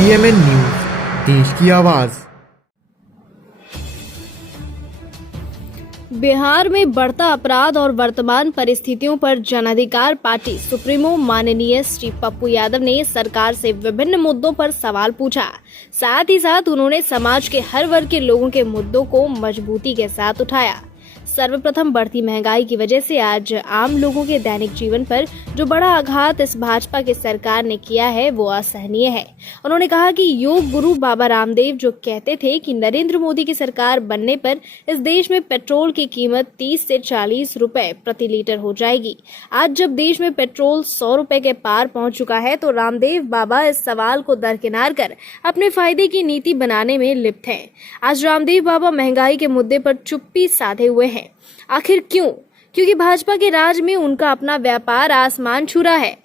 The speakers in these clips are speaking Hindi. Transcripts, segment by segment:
PMN न्यूज, देश की आवाज। बिहार में बढ़ता अपराध और वर्तमान परिस्थितियों पर जन अधिकार पार्टी सुप्रीमो माननीय श्री पप्पू यादव ने सरकार से विभिन्न मुद्दों पर सवाल पूछा। साथ ही साथ उन्होंने समाज के हर वर्ग के लोगों के मुद्दों को मजबूती के साथ उठाया। सर्वप्रथम बढ़ती महंगाई की वजह से आज आम लोगों के दैनिक जीवन पर जो बड़ा आघात इस भाजपा की सरकार ने किया है वो असहनीय है। उन्होंने कहा कि योग गुरु बाबा रामदेव जो कहते थे कि नरेंद्र मोदी की सरकार बनने पर इस देश में पेट्रोल की कीमत 30 से 40 रुपए प्रति लीटर हो जाएगी। आज जब देश में पेट्रोल 100 रुपए के पार पहुंच चुका है तो रामदेव बाबा इस सवाल को दरकिनार कर अपने फायदे की नीति बनाने में लिप्त हैं। आज रामदेव बाबा महंगाई के मुद्दे पर चुप्पी साधे हुए हैं। आखिर क्यों? क्योंकि भाजपा के राज में उनका अपना व्यापार आसमान छू रहा है।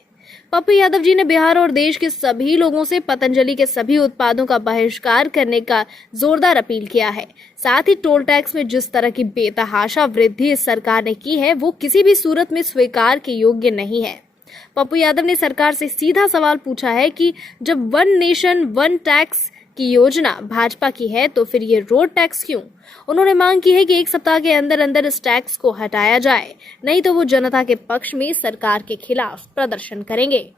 पप्पू यादव जी ने बिहार और देश के सभी लोगों से पतंजलि के सभी उत्पादों का बहिष्कार करने का जोरदार अपील किया है। साथ ही टोल टैक्स में जिस तरह की बेतहाशा वृद्धि इस सरकार ने की है वो किसी भी सूरत में स्वीकार के योग्य नहीं है। पप्पू यादव ने सरकार से सीधा सवाल पूछा है कि जब वन नेशन वन टैक्स की योजना भाजपा की है तो फिर ये रोड टैक्स क्यों? उन्होंने मांग की है कि 1 सप्ताह के अंदर अंदर इस टैक्स को हटाया जाए, नहीं तो वो जनता के पक्ष में सरकार के खिलाफ प्रदर्शन करेंगे।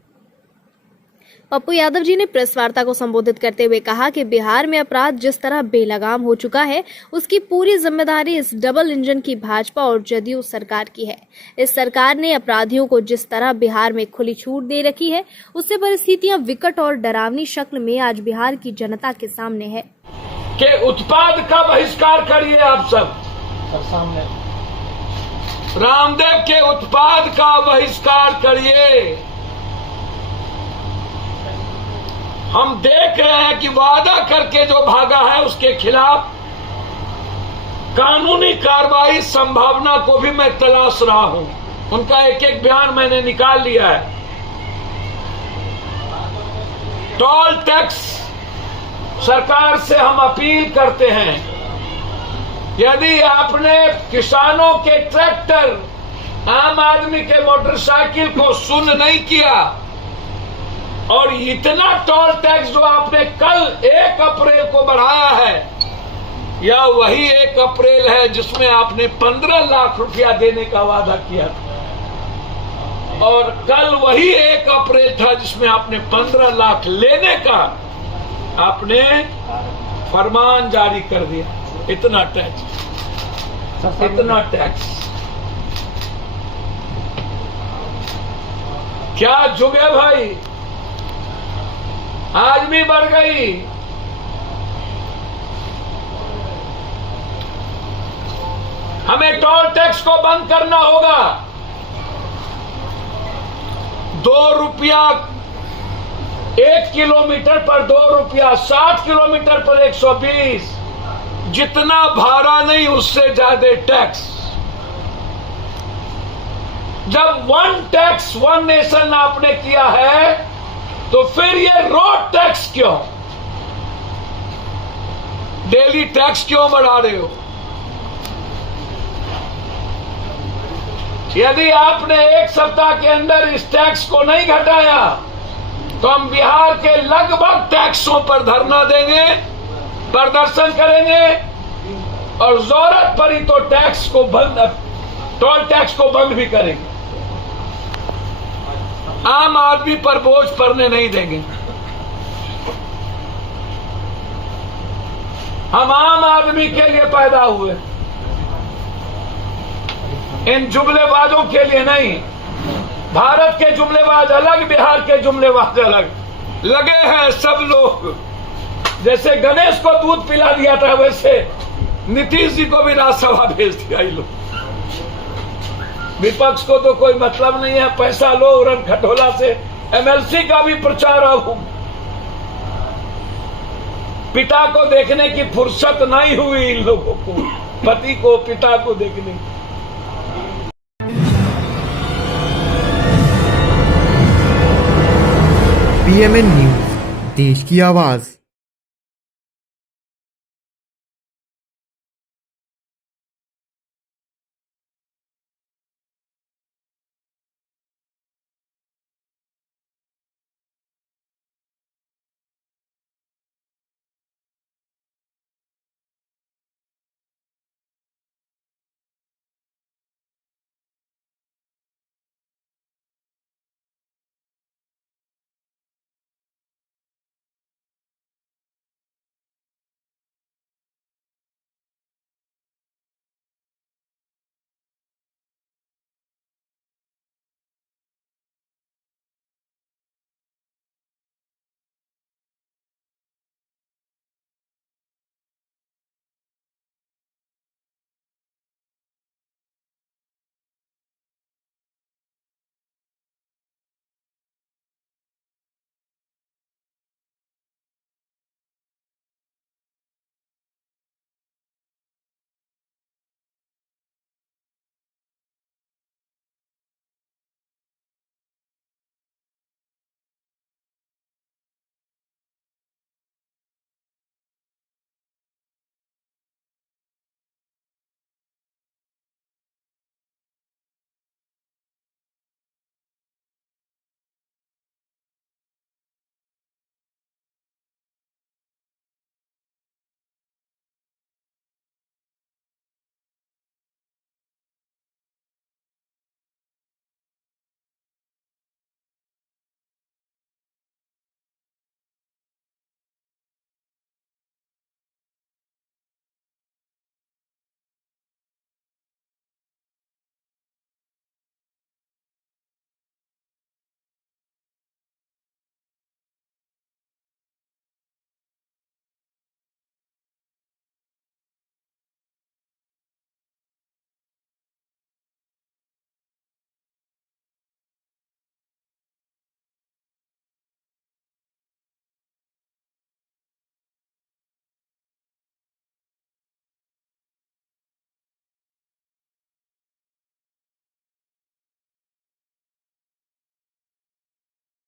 पप्पू यादव जी ने प्रेस वार्ता को संबोधित करते हुए कहा कि बिहार में अपराध जिस तरह बेलगाम हो चुका है उसकी पूरी जिम्मेदारी इस डबल इंजन की भाजपा और जदयू सरकार की है। इस सरकार ने अपराधियों को जिस तरह बिहार में खुली छूट दे रखी है उससे परिस्थितियां विकट और डरावनी शक्ल में आज बिहार की जनता के सामने है। के उत्पाद का बहिष्कार करिए आप सब। सामने रामदेव के उत्पाद का बहिष्कार करिए। हम देख रहे हैं कि वादा करके जो भागा है उसके खिलाफ कानूनी कार्रवाई संभावना को भी मैं तलाश रहा हूं। उनका एक एक बयान मैंने निकाल लिया है। टोल टैक्स सरकार से हम अपील करते हैं, यदि आपने किसानों के ट्रैक्टर, आम आदमी के मोटरसाइकिल को शून्य नहीं किया और इतना टोल टैक्स जो आपने कल 1 अप्रैल को बढ़ाया है, या वही 1 अप्रैल है जिसमें आपने 15 लाख रुपया देने का वादा किया था, और कल वही 1 अप्रैल था जिसमें आपने 15 लाख लेने का आपने फरमान जारी कर दिया। इतना टैक्स, इतना टैक्स क्या जुगे भाई? आज भी बढ़ गई। हमें टोल टैक्स को बंद करना होगा। 2 रुपया 1 किलोमीटर पर 2 रुपया, 60 किलोमीटर पर 120, जितना भाड़ा नहीं उससे ज्यादा टैक्स। जब वन टैक्स वन नेशन आपने किया है तो फिर ये रोड टैक्स क्यों? डेली टैक्स क्यों बढ़ा रहे हो? यदि आपने 1 सप्ताह के अंदर इस टैक्स को नहीं घटाया तो हम बिहार के लगभग टैक्सों पर धरना देंगे, प्रदर्शन करेंगे और जरूरत पड़ी तो टैक्स को बंद, टोल टैक्स को बंद भी करेंगे। आम आदमी पर बोझ पड़ने नहीं देंगे। हम आम आदमी के लिए पैदा हुए, इन जुमलेबाजों के लिए नहीं। भारत के जुमलेबाज अलग, बिहार के जुमलेबाज अलग। लगे हैं सब लोग, जैसे गणेश को दूध पिला दिया था वैसे नीतीश जी को भी राज्यसभा भेज दिया। ये लोग विपक्ष को तो कोई मतलब नहीं है, पैसा लो उड़न खटोला से। MLC का भी प्रचार अब पिता को देखने की फुर्सत नहीं हुई इन लोगों को, पति को, पिता को देखने की। PMN न्यूज, देश की आवाज।